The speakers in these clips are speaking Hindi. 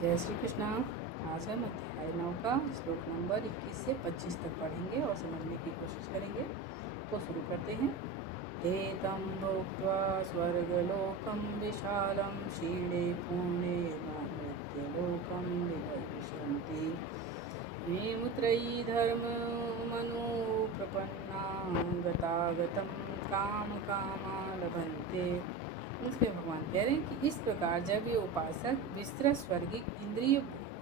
जय श्री कृष्णा। आज हम अध्याय 9 का श्लोक नंबर 21 से 25 तक पढ़ेंगे और समझने की कोशिश करेंगे। तो शुरू करते हैं। एतं भोक्त्वा स्वर्गलोकं विशालं क्षीणे पुण्ये मृत्युलोकं विभविष्यन्ति विमुत्रयी धर्ममनुप्रपन्ना गतागतं कामकामा लभन्ते। उसमें भगवान कह रहे हैं कि इस प्रकार जब ये उपासक विस्तृत स्वर्गिक इंद्रिय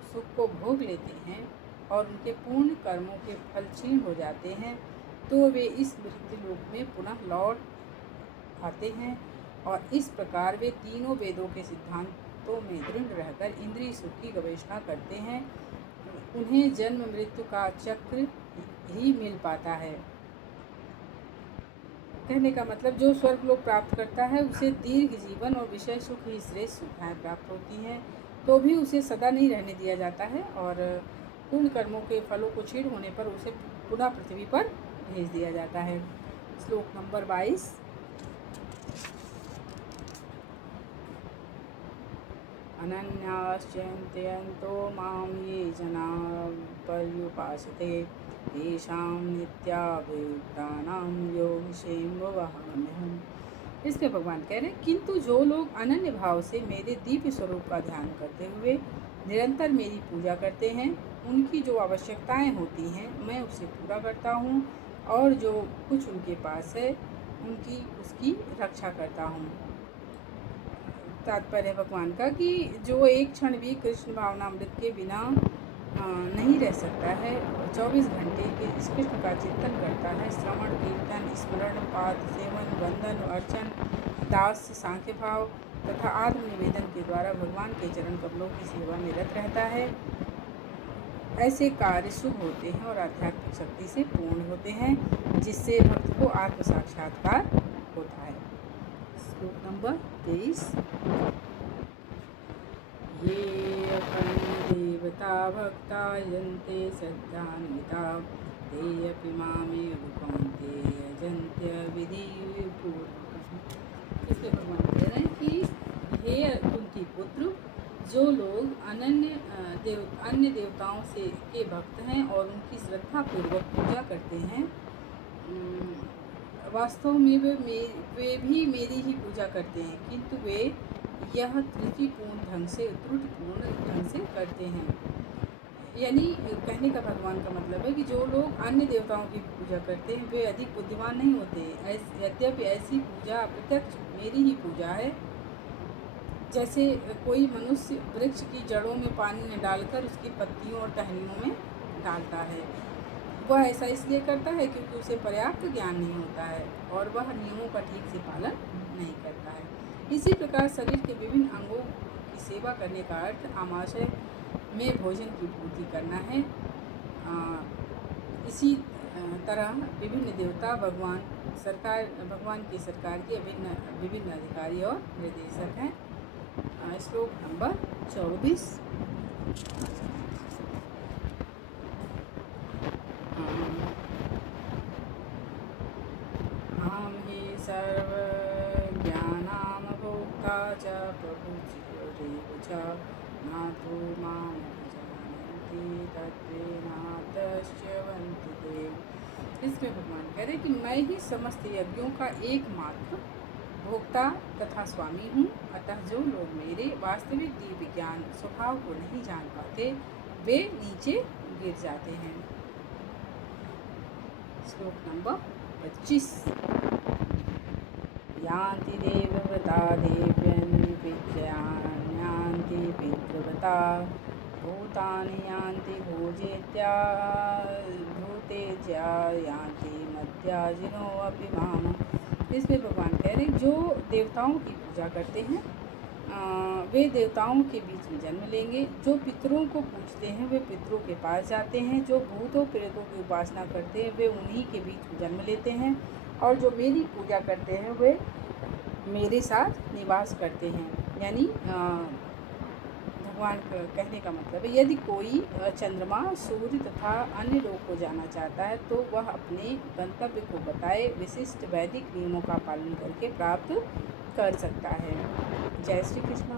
सुख को भोग लेते हैं और उनके पूर्ण कर्मों के फल क्षीण हो जाते हैं तो वे इस मृत्यु लोक में पुनः लौट आते हैं और इस प्रकार वे तीनों वेदों के सिद्धांतों में दृढ़ रहकर इंद्रिय सुख की गवेषणा करते हैं। उन्हें जन्म मृत्यु का चक्र ही मिल पाता है। कहने का मतलब जो स्वर्ग लोक प्राप्त करता है उसे दीर्घ जीवन और विषय सुख ही श्रेष्ठ सुविधाएँ प्राप्त होती हैं, तो भी उसे सदा नहीं रहने दिया जाता है और पूर्ण कर्मों के फलों को क्षीण होने पर उसे पुनः पृथ्वी पर भेज दिया जाता है। श्लोक नंबर 22। अनन्याश्चिन्तयन्तो मां ये जना पर्युपासते तेषां नित्याभियुक्तानां योगक्षेमवहाम्यहम्। इसके भगवान कह रहे हैं किंतु जो लोग अनन्य भाव से मेरे दिव्य स्वरूप का ध्यान करते हुए निरंतर मेरी पूजा करते हैं उनकी जो आवश्यकताएं होती हैं मैं उसे पूरा करता हूँ और जो कुछ उनके पास है उसकी रक्षा करता हूँ। तात्पर्य भगवान का कि जो एक क्षण भी कृष्ण भावनामृत के बिना नहीं रह सकता है, 24 घंटे के इस कृष्ण का चिंतन करता है, श्रवण कीर्तन स्मरण पाठ सेवन वंदन अर्चन दास सांख्य भाव तथा आत्म निवेदन के द्वारा भगवान के चरण कमलों की सेवा में रत रहता है, ऐसे कार्य शुभ होते हैं और आध्यात्मिक शक्ति से पूर्ण होते हैं जिससे भक्त को आत्म साक्षात्कार होता है। श्लोक नंबर 23। ये देवता भक्ता यन्ते श्रद्धान्विता ते अपि मामेव कौन्तेय यजन्त्य विधिपूर्वकम्। इसके भगवान कह रहे हैं कि हे उनकी पुत्र, जो लोग अन्य देवताओं के भक्त हैं और उनकी श्रद्धा पूर्वक पूजा करते हैं, वास्तव में वे भी मेरी ही पूजा करते हैं, किंतु वे यह त्रुटिपूर्ण ढंग से करते हैं। यानी कहने का भगवान का मतलब है कि जो लोग अन्य देवताओं की पूजा करते हैं वे अधिक बुद्धिमान नहीं होते। यद्यपि ऐसी पूजा प्रत्यक्ष मेरी ही पूजा है। जैसे कोई मनुष्य वृक्ष की जड़ों में पानी न डालकर उसकी पत्तियों और टहनियों में डालता है, वह ऐसा इसलिए करता है क्योंकि उसे पर्याप्त ज्ञान नहीं होता है और वह नियमों का ठीक से पालन नहीं करता है। इसी प्रकार शरीर के विभिन्न अंगों की सेवा करने का अर्थ आमाशय में भोजन की पूर्ति करना है। इसी तरह विभिन्न देवता भगवान की सरकार के विभिन्न अधिकारी और निर्देशक हैं। श्लोक नंबर 24। हम ही सर्वज्ञानां भोक्ता च प्रभुचिरेव च नातो मां जानन्ति तत्त्वेनातश्च्यवन्ति ते। इसमें भगवान कह रहे कि मैं ही समस्त यज्ञों का एकमात्र भोक्ता तथा स्वामी हूँ, अतः जो लोग मेरे वास्तविक दिव्य ज्ञान स्वभाव को नहीं जान पाते वे नीचे गिर जाते हैं। श्लोक नंबर 25। यान्ति देवव्रता देव्यन् विद्यान्यान्ति पितृव्रता भूतानि यान्ति भूतेज्या यान्ति मद्याजिनो अपि माम्। इसमें भगवान कह रहे जो देवताओं की पूजा करते हैं वे देवताओं के बीच में जन्म लेंगे, जो पितरों को पूजते हैं वे पितरों के पास जाते हैं, जो भूतों प्रेतों की उपासना करते हैं वे उन्हीं के बीच में जन्म लेते हैं और जो मेरी पूजा करते हैं वे मेरे साथ निवास करते हैं। यानी भगवान कहने का मतलब है यदि कोई चंद्रमा सूर्य तथा अन्य लोक को जाना चाहता है तो वह अपने गंतव्य को बताए विशिष्ट वैदिक नियमों का पालन करके प्राप्त कर सकता है। जय श्री कृष्ण।